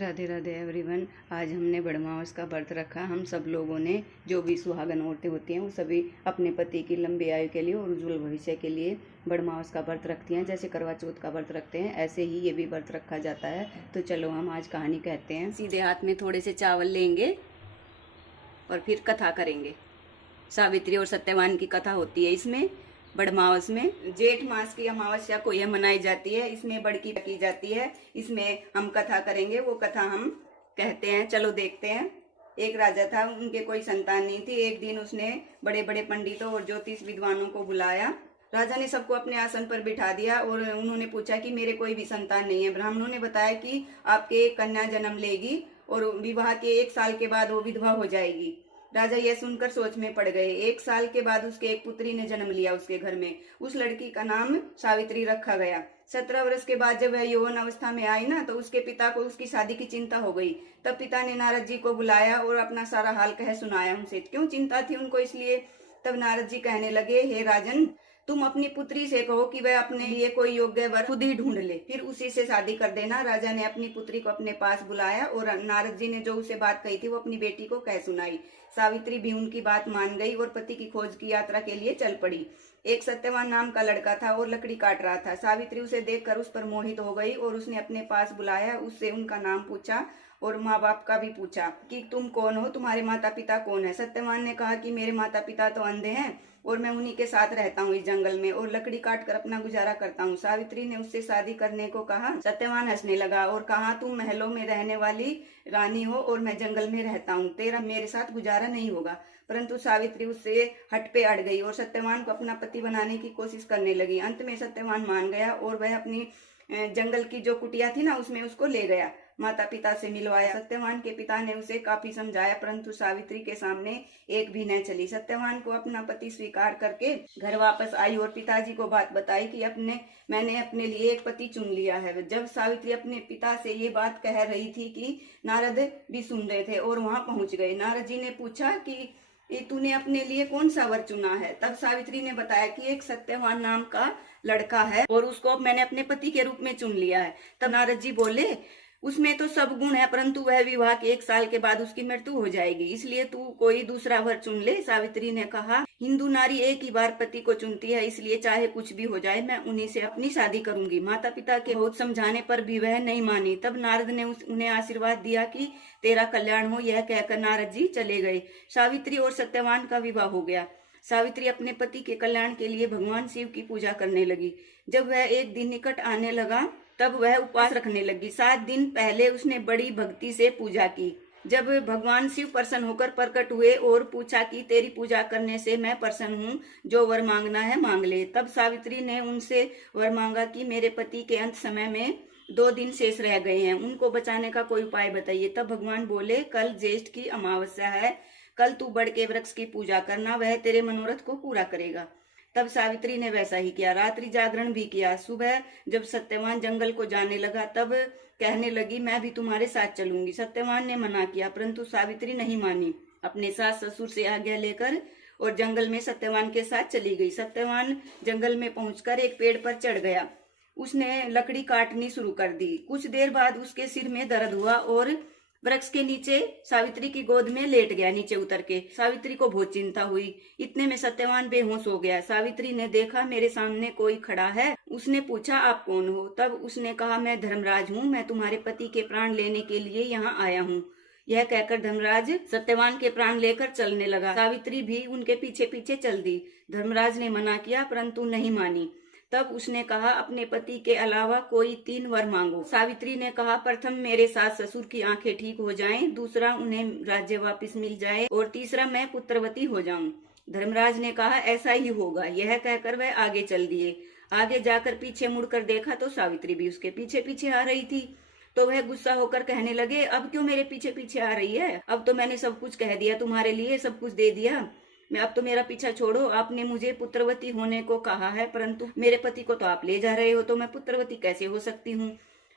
Radhe Radhe everyone. आज हमने बड़मावस का व्रत रखा। हम सब लोगों ने, जो भी सुहागन औरतें होती हैं, वो सभी अपने पति की लंबी आयु के लिए और उज्जवल भविष्य के लिए बड़मावस का व्रत रखती हैं। जैसे करवा चौथ का व्रत रखते हैं, ऐसे ही ये भी व्रत रखा जाता है। तो चलो हम आज कहानी कहते हैं। सीधे हाथ में थोड़े से चावल लेंगे और फिर कथा करेंगे। सावित्री और सत्यवान की कथा होती है इसमें। बड़मावस में जेठ मास की अमावस्या को यह मनाई जाती है। इसमें बड़की की जाती है। इसमें हम कथा करेंगे। वो कथा हम कहते हैं। चलो देखते हैं। एक राजा था, उनके कोई संतान नहीं थी। एक दिन उसने बड़े बड़े पंडितों और ज्योतिष विद्वानों को बुलाया। राजा ने सबको अपने आसन पर बिठा दिया और उन्होंने पूछा कि मेरे कोई भी संतान नहीं है। ब्राह्मणों ने बताया कि आपके एक कन्या जन्म लेगी और विवाह के 1 साल के बाद वो विधवा हो जाएगी। राजा यह सुनकर सोच में पड़ गए। 1 साल के बाद उसके एक पुत्री ने जन्म लिया उसके घर में। उस लड़की का नाम सावित्री रखा गया। 17 वर्ष के बाद जब वह यौवन अवस्था में आई ना, तो उसके पिता को उसकी शादी की चिंता हो गई। तब पिता ने नारद जी को बुलाया और अपना सारा हाल कह सुनाया उनसे। क्यों चिंता थी उनको, इसलिए। तब नारद जी कहने लगे, हे राजन, तुम अपनी पुत्री से कहो कि वह अपने लिए कोई योग्य वर खुद ही ढूंढ ले, फिर उसी से शादी कर देना। राजा ने अपनी पुत्री को अपने पास बुलाया और नारद जी ने जो उसे बात कही थी वो अपनी बेटी को कह सुनाई। सावित्री भी उनकी बात मान गई और पति की खोज की यात्रा के लिए चल पड़ी। एक सत्यवान नाम का लड़का था और लकड़ी काट रहा था। सावित्री उसे देखकर उस पर मोहित हो गई और उसने अपने पास बुलाया। उससे उनका नाम पूछा और माँ बाप का भी पूछा कि तुम कौन हो, तुम्हारे माता पिता कौन है। सत्यवान ने कहा कि मेरे माता पिता तो अंधे हैं और मैं उन्हीं के साथ रहता हूँ इस जंगल में और लकड़ी काट कर अपना गुजारा करता हूँ। सावित्री ने उससे शादी करने को कहा। सत्यवान हंसने लगा और कहा, तुम महलों में रहने वाली रानी हो और मैं जंगल में रहता हूँ, तेरा मेरे साथ गुजारा नहीं होगा। परंतु सावित्री उससे हट पे अड़ गई और सत्यवान को अपना पति बनाने की कोशिश करने लगी। अंत में सत्यवान मान गया और वह अपनी जंगल की जो कुटिया थी ना, उसमें उसको ले गया। माता पिता से मिलवाया। सत्यवान के पिता ने उसे काफी समझाया, परंतु सावित्री के सामने एक भी न चली। सत्यवान को अपना पति स्वीकार करके घर वापस आई और पिताजी को बात बताई कि मैंने अपने लिए एक पति चुन लिया है। जब सावित्री अपने पिता से ये बात कह रही थी कि नारद भी सुन रहे थे और वहां पहुंच गए। नारद जी ने पूछा कि तूने अपने लिए कौन सा वर चुना है। तब सावित्री ने बताया कि एक सत्यवान नाम का लड़का है और उसको मैंने अपने पति के रूप में चुन लिया है। तब नारद जी बोले, उसमें तो सब गुण है, परंतु वह विवाह के 1 साल के बाद उसकी मृत्यु हो जाएगी, इसलिए तू कोई दूसरा वर चुन ले। सावित्री ने कहा, हिंदू नारी एक ही बार पति को चुनती है, इसलिए चाहे कुछ भी हो जाए मैं उन्हीं से अपनी शादी करूंगी। माता पिता के बहुत समझाने पर भी वह नहीं मानी। तब नारद ने उन्हें आशीर्वाद दिया कि तेरा कल्याण हो। यह कहकर नारद जी चले गए। सावित्री और सत्यवान का विवाह हो गया। सावित्री अपने पति के कल्याण के लिए भगवान शिव की पूजा करने लगी। जब वह एक दिन निकट आने लगा तब वह उपवास रखने लगी। 7 दिन पहले उसने बड़ी भक्ति से पूजा की। जब भगवान शिव प्रसन्न होकर प्रकट हुए और पूछा कि तेरी पूजा करने से मैं प्रसन्न हूँ, जो वर मांगना है मांग ले। तब सावित्री ने उनसे वर मांगा कि मेरे पति के अंत समय में 2 दिन शेष रह गए हैं, उनको बचाने का कोई उपाय बताइए। तब भगवान बोले, कल ज्येष्ठ की अमावस्या है, कल तू बड़ के वृक्ष की पूजा करना, वह तेरे मनोरथ को पूरा करेगा। तब सावित्री ने वैसा ही किया। रात्रि जागरण भी किया। सुबह जब सत्यवान जंगल को जाने लगा तब कहने लगी, मैं भी तुम्हारे साथ चलूंगी। सत्यवान ने मना किया, परंतु सावित्री नहीं मानी। अपने सास ससुर से आज्ञा लेकर और जंगल में सत्यवान के साथ चली गई। सत्यवान जंगल में पहुंचकर एक पेड़ पर चढ़ गया। उसने लकड़ी काटनी शुरू कर दी। कुछ देर बाद उसके सिर में दर्द हुआ और वृक्ष के नीचे सावित्री की गोद में लेट गया। नीचे उतर के सावित्री को बहुत चिंता हुई। इतने में सत्यवान बेहोश हो गया। सावित्री ने देखा मेरे सामने कोई खड़ा है। उसने पूछा, आप कौन हो। तब उसने कहा, मैं धर्मराज हूँ, मैं तुम्हारे पति के प्राण लेने के लिए यहाँ आया हूँ। यह कहकर धर्मराज सत्यवान के प्राण लेकर चलने लगा। सावित्री भी उनके पीछे पीछे चल दी। धर्मराज ने मना किया, परंतु नहीं मानी। तब उसने कहा, अपने पति के अलावा कोई 3 वर मांगो। सावित्री ने कहा, प्रथम मेरे सास ससुर की आंखें ठीक हो जाएं, दूसरा उन्हें राज्य वापस मिल जाए और तीसरा मैं पुत्रवती हो जाऊं। धर्मराज ने कहा, ऐसा ही होगा। यह कहकर वह आगे चल दिए। आगे जाकर पीछे मुड़कर देखा तो सावित्री भी उसके पीछे पीछे आ रही थी। तो वह गुस्सा होकर कहने लगे, अब क्यों मेरे पीछे पीछे आ रही है। अब तो मैंने सब कुछ कह दिया, तुम्हारे लिए सब कुछ दे दिया। मैं अब तो मेरा पीछा छोड़ो। आपने मुझे पुत्रवती होने को कहा है, परंतु मेरे पति को तो आप ले जा रहे हो, तो मैं पुत्रवती कैसे हो सकती हूँ।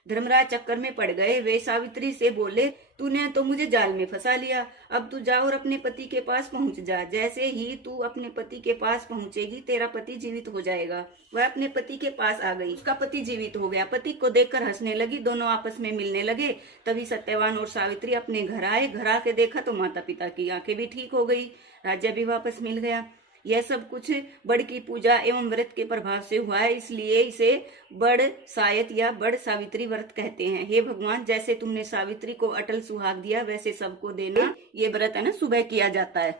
धर्मराज चक्कर में पड़ गए। वे सावित्री से बोले, तूने तो मुझे जाल में फंसा लिया, अब तू जा और अपने पति के पास पहुंच जा। जैसे ही तू अपने पति के पास पहुंचेगी तेरा पति जीवित हो जाएगा। वह अपने पति के पास आ गई, उसका पति जीवित हो गया। पति को देखकर हंसने लगी, दोनों आपस में मिलने लगे। तभी सत्यवान और सावित्री अपने घर आए। घर आके देखा तो माता पिता की आंखें भी ठीक हो गई, राज्य भी वापस मिल गया। यह सब कुछ बड़ की पूजा एवं व्रत के प्रभाव से हुआ है, इसलिए इसे बड़ सायत या बड़ सावित्री व्रत कहते हैं। हे भगवान, जैसे तुमने सावित्री को अटल सुहाग दिया वैसे सबको देना। ये व्रत है ना, सुबह किया जाता है,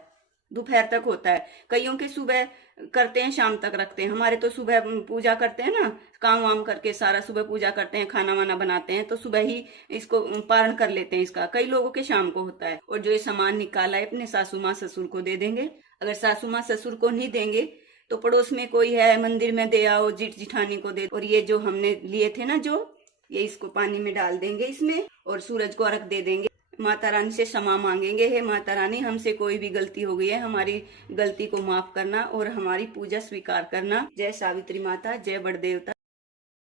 दोपहर तक होता है। कईयों के सुबह करते हैं, शाम तक रखते हैं। हमारे तो सुबह पूजा करते हैं ना, काम वाम करके सारा सुबह पूजा करते हैं, खाना वाना बनाते हैं, तो सुबह ही इसको पारण कर लेते हैं इसका। कई लोगों के शाम को होता है। और जो ये सामान निकाला है अपने सासू माँ ससुर को दे देंगे। अगर सासू माँ ससुर को नहीं देंगे तो पड़ोस में कोई है मंदिर में दे आओ, जेठ जिठानी को दे। और ये जो हमने लिए थे ना, जो ये इसको पानी में डाल देंगे इसमें, और सूरज को अर्घ दे देंगे। माता रानी से क्षमा मांगेंगे, हे माता रानी, हमसे कोई भी गलती हो गई है, हमारी गलती को माफ करना और हमारी पूजा स्वीकार करना। जय सावित्री माता, जय बड़ देवता।